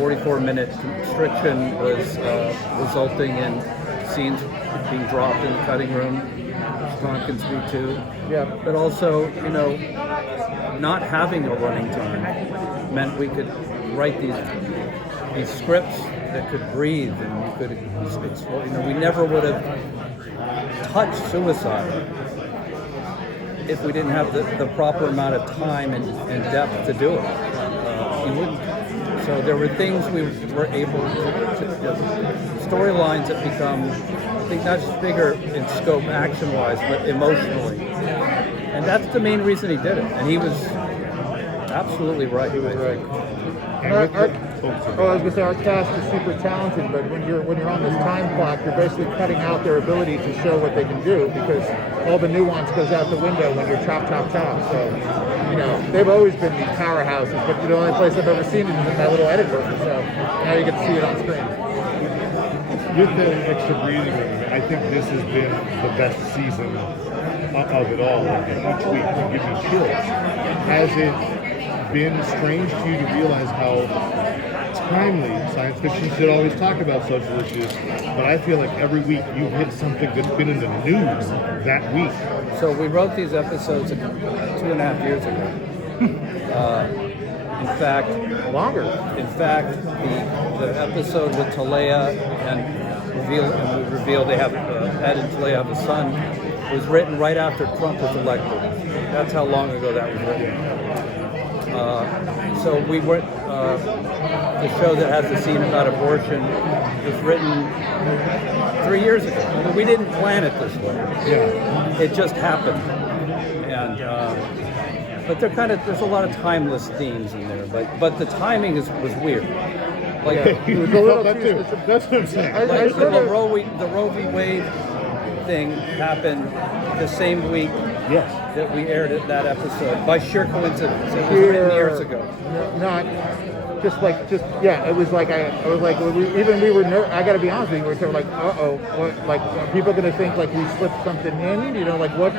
44-minute constriction was resulting in scenes being dropped in the cutting room, which Tom can speak to. Yeah. But also, not having a running time meant we could write these scripts that could breathe, and we could explore. We never would have touched suicide if we didn't have the proper amount of time and depth to do it. You wouldn't. So there were things we were able to storylines that become, I think, not just bigger in scope action-wise, but emotionally. And that's the main reason he did it. And he was absolutely right. He was right. And I was going to say, our cast is super talented, but when you're on this time clock, you're basically cutting out their ability to show what they can do, because all the nuance goes out the window when you're chop. So, they've always been these powerhouses, but the only place I've ever seen it is in that little edit version, so now you get to see it on screen. With the extra breathing room, I think this has been the best season of it all. Like each week can give me chills. Has it been strange to you to realize how timely science fiction should always talk about social issues, but I feel like every week you hit something that's been in the news that week. So we wrote these episodes 2.5 years ago. In fact, longer. In fact, the episode with Talea and we reveal they have Ed and Talea have a son was written right after Trump was elected. That's how long ago that was written. So we were the show that has the scene about abortion was written 3 years ago. We didn't plan it this way. Yeah. It just happened. And but there's a lot of timeless themes in there. But the timing was weird. Like it was a little too. That's what I'm saying. Like the Roe v. Wade thing happened the same week. Yes. That we aired that episode by sheer coincidence. It was written years ago. It was like I was like we were I got to be honest with you, we were sort of like, what, like are people going to think like we slipped something in, like what,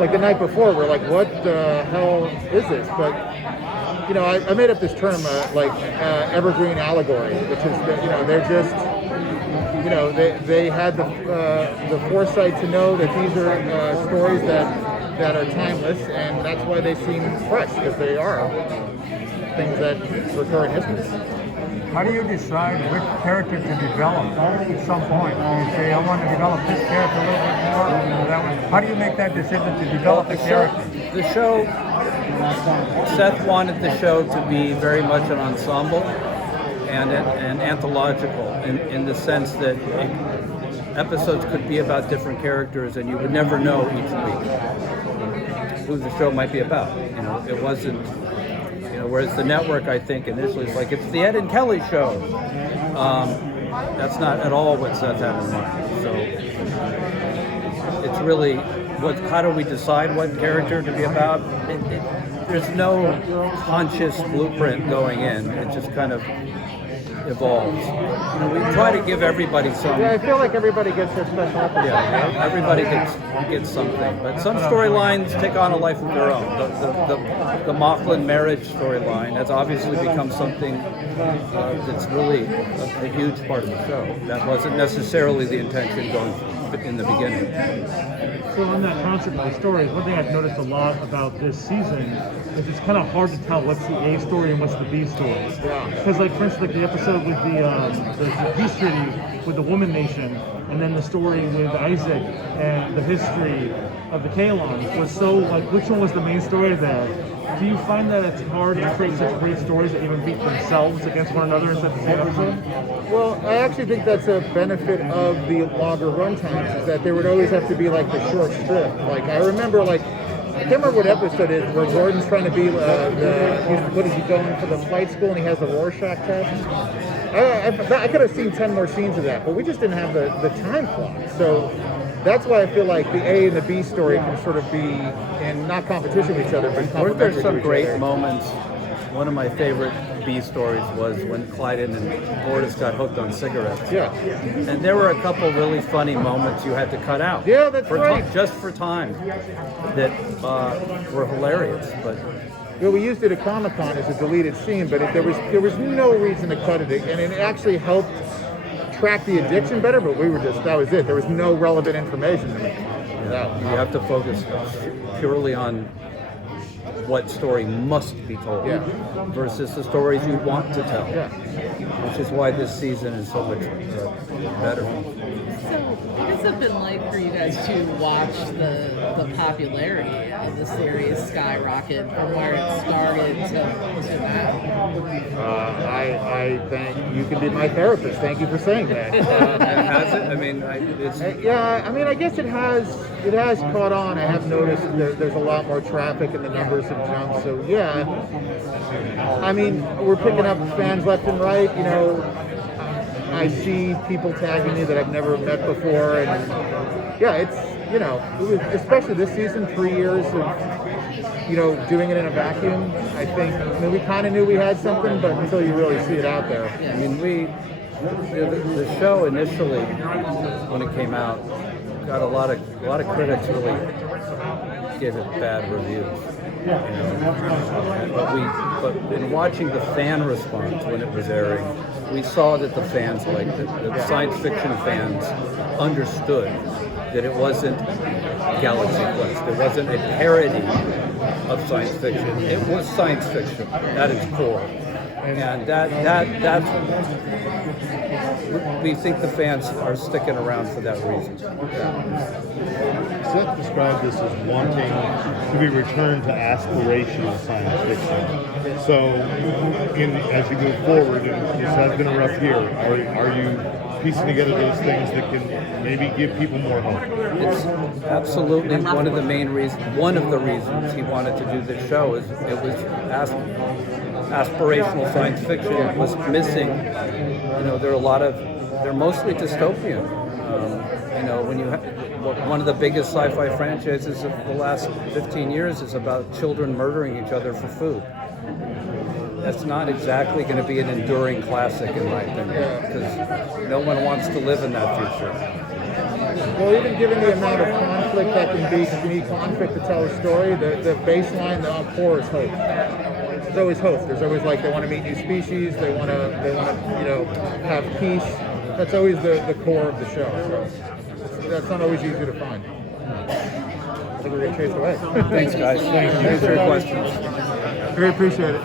like the night before we're like, what the hell is this? But I made up this term evergreen allegory, which is that they're just they had the foresight to know that these are stories that are timeless, and that's why they seem fresh, because they are things that recur in history. How do you decide which character to develop at some point? Do you say, I want to develop this character a little bit more, or that one? How do you make that decision to develop a character? The show, Seth wanted the show to be very much an ensemble and anthological in the sense that episodes could be about different characters, and you would never know each week who the show might be about. It wasn't. Whereas the network, I think, initially is like, it's the Ed and Kelly show. That's not at all what Seth had in mind. So it's really, how do we decide what character to be about? There's no conscious blueprint going in. It just kind of evolves. We try to give everybody some. Yeah, I feel like everybody gets their special episode. Yeah, everybody gets something. But some storylines take on a life of their own. The Mocklin marriage storyline has obviously become something that's really a huge part of the show. That wasn't necessarily the intention going in the beginning. So on that concept of the stories, one thing I've noticed a lot about this season is it's kind of hard to tell what's the A story and what's the B story. Because, like, for instance, like the episode with the peace treaty with the Woman Nation, and then the story with Isaac and the history of the Kalons was so, like, which one was the main story there? Do you find that it's hard to create such great stories that even beat themselves against one another instead of the same episode? Well, I actually think that's a benefit of the longer run times, is that there would always have to be like the short strip. Like, I remember, like, I can't remember what episode it is where Gordon's trying to be what is he going for the flight school and he has the Rorschach test. I could have seen 10 more scenes of that, but we just didn't have the time clock. So that's why I feel like the A and the B story can sort of be in not competition with each other, but Weren't there complementary some to each great other. moments? One of my favorite B stories was when Clyden and Boris got hooked on cigarettes. Yeah. And there were a couple really funny moments you had to cut out. Yeah, that's right. Just for time, that were hilarious. But Well, we used it at Comic-Con as a deleted scene, but there was no reason to cut it, and it actually helped track the addiction better. But that was it. There was no relevant information to me. Yeah. You have to focus purely on what story must be told versus the stories you want to tell, which is why this season is so much better. So, what has it been like for you guys to watch the popularity of the series skyrocket from where it started to now? I think you can be my therapist. Thank you for saying that. Has it? I mean, it's yeah. I mean, I guess it has caught on. I have noticed there's a lot more traffic and the numbers have jumped. So yeah. I mean, we're picking up fans left and right. You know, I see people tagging me that I've never met before, and yeah, it's especially this season, 3 years of doing it in a vacuum. I think we kind of knew we had something, but until you really see it out there. I mean, the show initially, when it came out, got a lot of critics really gave it bad reviews. But in watching the fan response when it was airing, we saw that the fans liked it. The science fiction fans understood that it wasn't Galaxy Quest. It wasn't a parody of science fiction. It was science fiction at its core. And that's we think the fans are sticking around for that reason. Seth described this as wanting to be returned to aspirational science fiction. So, as you move forward, and this has been a rough year, are you piecing together those things that can maybe give people more hope? It's absolutely one of the reasons he wanted to do this show is it was aspirational science fiction. It was missing. They're mostly dystopian. When you one of the biggest sci-fi franchises of the last 15 years is about children murdering each other for food. That's not exactly going to be an enduring classic, in my opinion, because no one wants to live in that future. Well, even given the amount of conflict that can be, because you need conflict to tell a story, the baseline, the core is hope. There's always hope. There's always they want to meet new species. They want to have peace. That's always the core of the show. So that's not always easy to find. I think we're going to chase away. Thanks, guys. Thanks for your questions. Very appreciate it.